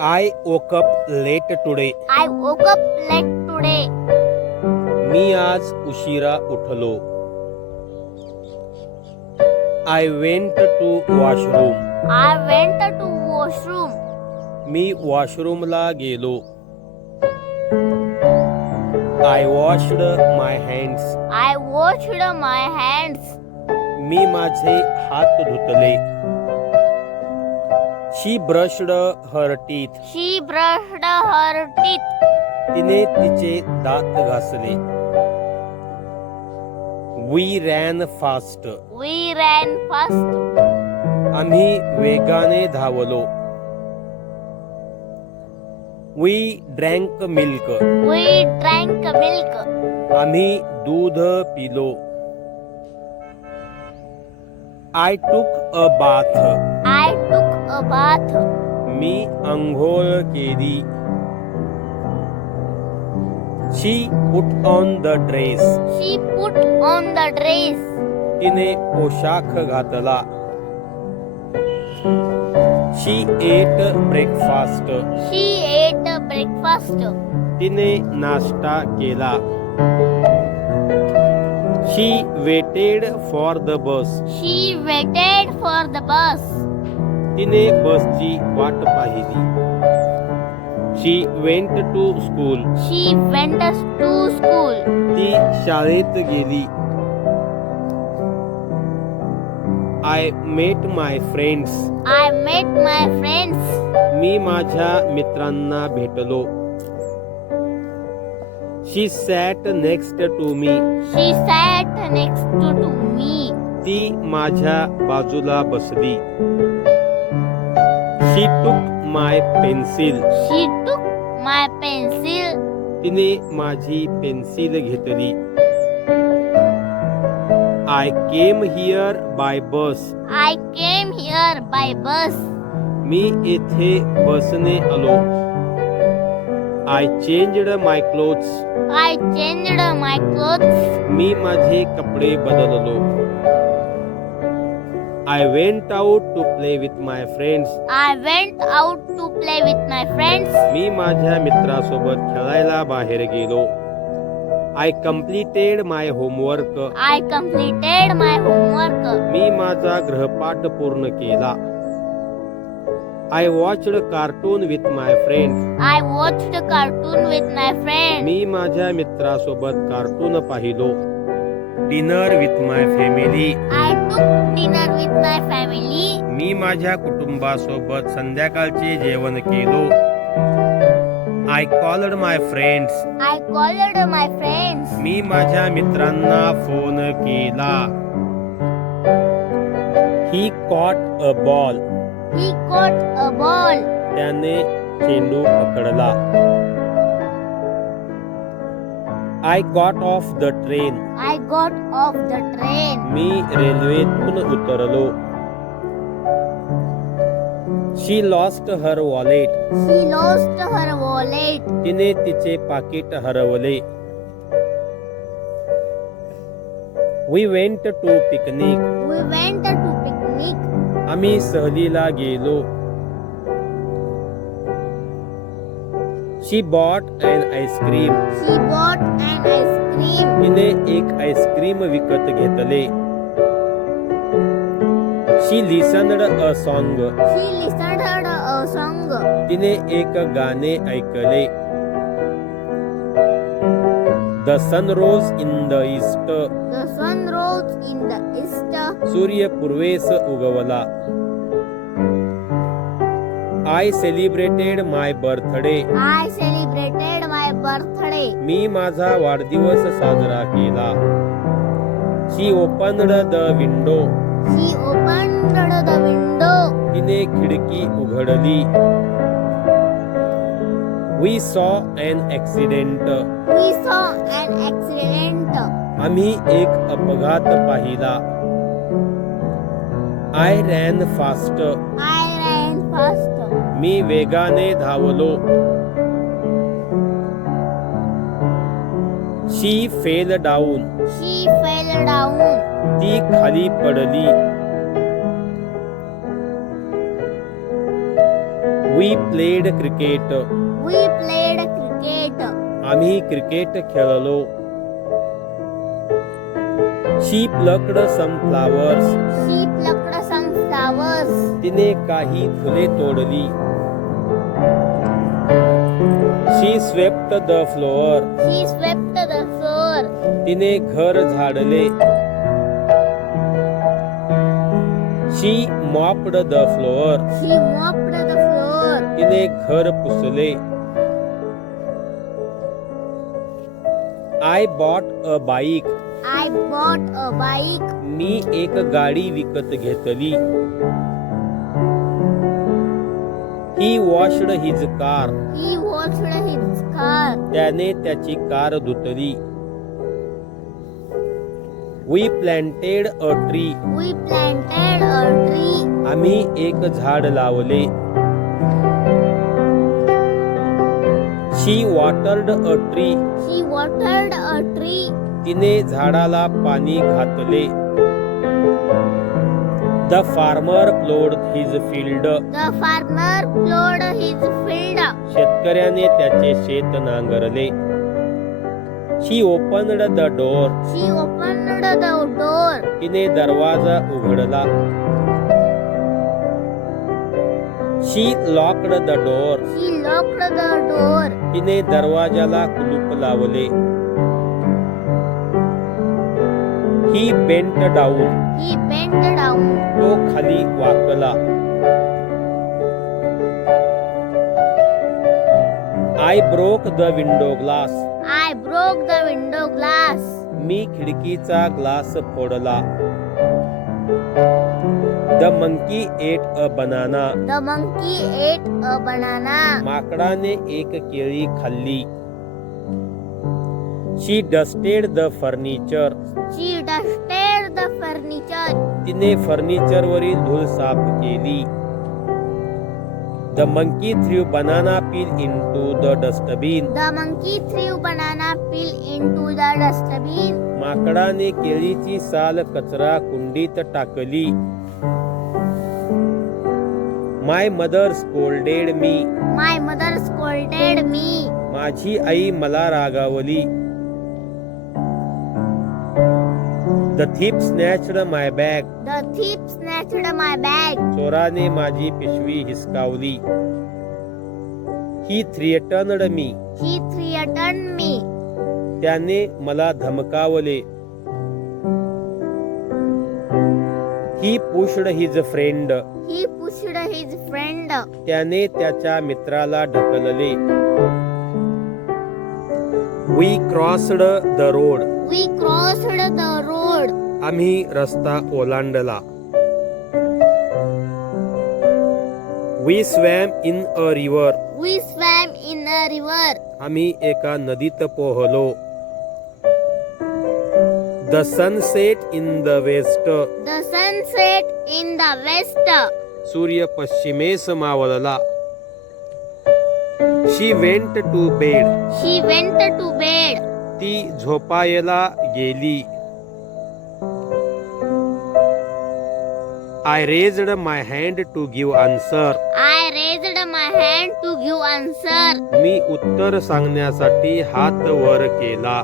I woke up late today I woke up late today. मी आज उशिरा उठलो I went to washroom I went to washroom. मी वॉशरूमला गेलो I washed my hands I washed my hands. मी माझे हात धुतले she brushed her teeth. She brushed her teeth. तिने तिचे दात घासले. We ran fast We ran fast. आम्ही वेगाने धावलो. We drank milk We drank milk. आम्ही दूध पिलो. I took a bath Bath. मी अंघोळ केली she put on the dress She put on the dress. तिने पोशाख घातला she ate breakfast She ate breakfast. तिने नाश्ता केला she waited for the bus She waited for the bus. तिने बसची वाट पाहिली. She went to school She went to school. ती शाळेत गेली. I met my friends I met my friends. मी माझ्या मित्रांना भेटलो. She sat next to me She sat next to, to me. ती माझ्या बाजूला बसली. She took my pencil She took my pencil. तिने माझी पेन्सिल घेतली I came here by bus I came here by bus. मी येथे बसने आलो I changed my clothes I changed my clothes. मी माझे कपडे बदललो I went out to play with my friends I went out to play with my friends. मी माझ्या मित्रासोबत खेळायला बाहेर गेलो I completed my homework I completed my homework. मी माझा गृहपाठ पूर्ण केला I watched cartoon with my friends I watched a cartoon with my friend. मी माझ्या मित्रासोबत cartoon पाहिलो dinner with my family I took dinner with my family. मी माझ्या कुटुंबासोबत संध्याकाळचे जेवण केलो. I called my friends I called my friends. मी माझ्या मित्रांना फोन केला. He caught a ball He caught a ball. त्याने चेंडू पकडला. I got off the train I got off the train. मी रेल्वेतून उतरलो she lost her wallet She lost her wallet. तिने तिचे पाकिट हरवले we went to picnic We went to picnic. आम्ही सहलीला गेलो she bought and ice cream She bought an ice cream. तिने एक आईस्क्रीम विकत घेतले. She listened a song. She listened her a song. तिने एक गाणे ऐकले. The sun rose in the east. The sun rose in the east. सूर्य पूर्वेस उगवला. I celebrated my birthday I celebrated birthday. मी माझा वाढदिवस साजरा केला she opened the window She opened the window. तिने खिडकी उघडली we saw an accident We saw an accident. आम्ही एक अपघात पाहिला I ran fast I ran fast. मी वेगाने धावलो she fell down She fell down. ती खाली पडली we played cricket We played cricket. आम्ही क्रिकेट खेळलो she plucked some flowers She plucked some flowers. तिने काही फुले तोडली she swept the floor She swept the floor. तिने घर झाडले she mopped the floor She mopped the floor. तिने घर पुसले I bought a bike I bought a bike. मी एक गाडी विकत घेतली he washed his car He washed his car. त्याने त्याची कार धुतली we planted a tree We planted a tree. आम्ही एक झाड लावले she watered a tree She watered a tree. तिने झाडाला पाणी घातले the farmer ploughed his field The farmer plowed his field. शेतकऱ्याने त्याचे शेत नांगरले. She opened the door She opened the door. तिने दरवाजा उघडला. She locked the door She locked the door. तिने दरवाजाला कुलूप लावले. He bent down He bent down. तो खाली वाकला I broke the window glass I broke the window glass. मी खिडकीचा ग्लास फोडला the monkey ate a banana The monkey ate a banana. माकडाने एक केळी खाल्ली she dusted the furniture She furniture. तिने फर्निचरवरील धूळ साफ केली the monkey threw banana peel into the dustbin The monkey threw banana peel into the dustbin. माकडाने केळीची साल कचरा कुंडीत टाकली my mother scolded me My mother scolded me. माझी आई मला रागावली the thief snatched my bag The thief snatched my bag. चोराने माझी पिशवी हिसकावली. ही थ्रिएटनड मी. He threatened me. त्याने मला धमकावले. He pushed his friend. He pushed his friend. त्याने त्याच्या मित्राला ढकलले. We crossed the road We crossed the road. आम्ही रस्ता ओलांडला we swam in a river We swam in a river. आम्ही एका नदीत पोहलो the sun set in the west sun set in the west. सूर्य पश्चिमेस मावळला she went to bed She went to bed. ती झोपायला गेली. I raised my hand to give answer I raised my hand to give answer. मी उत्तर सांगण्यासाठी हात वर केला.